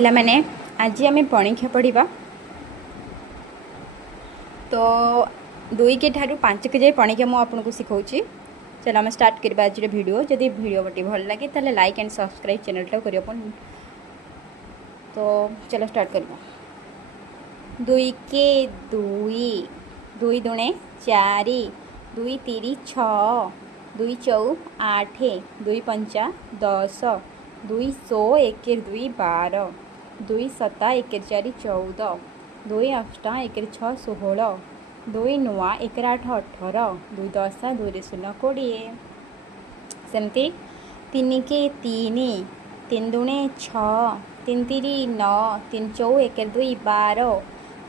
ପିଲାମାନେ ଆଜି ଆମେ ପଣିଖିଆ ପଢ଼ିବା। ତ 2 के ठारू 5 के जाए पणिकिया मु आपको सिखाऊँ। चलो आम स्टार्ट करवा आज वीडियो। जदि वीडियो टी भल लगे ताले लाइक एंड सब्सक्राइब चैनल टा करियो। तो चलो स्टार्ट करवा। 2 के 2 2 दुणे 4 2 3 6 2 4 8 2 5 10 2 100 1 2 12 2 7 1 4 14 2 8 1 6 16 2 9 1 8 18 2 10 2 0 20 सेमती 3 के 3 3 दुणे 6 3 3 9 3 4 1 2 12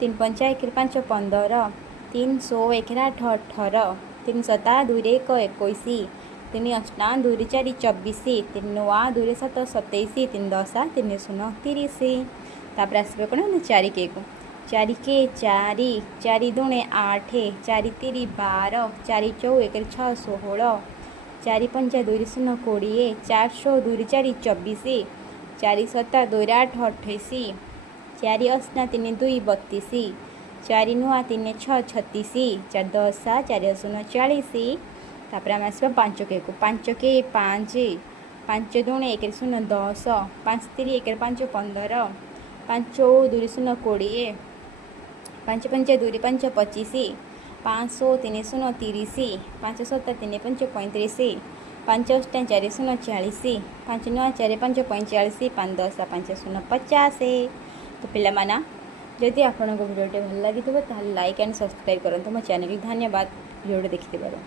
3 5 1 5 15 3 100 1 8 18 3 7 2 1 21 3 8 2 4 24 3 9 2 7 27 3 10 3 0 30 तापर आसबे कौन 4 के को 4 के 4 4 दुणे 8 4 3 12 4 4 1 6 16 4 5 2 0 20 400 2 4 24 4 7 2 8 28 4 8 3 2 32 4 9 3 6 36 4 10 4 0 40 तापर आम आसवा 5 के को 5 के 5 5 दुणे 1 0 10 5 3 1 5 15 5 2 0 20 5 5 2 5 25 500 3 0 30 5 7 3 5 35 5 8 4 0 40 5 9 4 5 45 5 10 5 0 50। तो पिला माना जदि आपको भिडियोटे भल लगी तो लाइक एंड सब्सक्राइब करूँ। मो चैनल धन्यवाद भिडियो देखिथिबारु।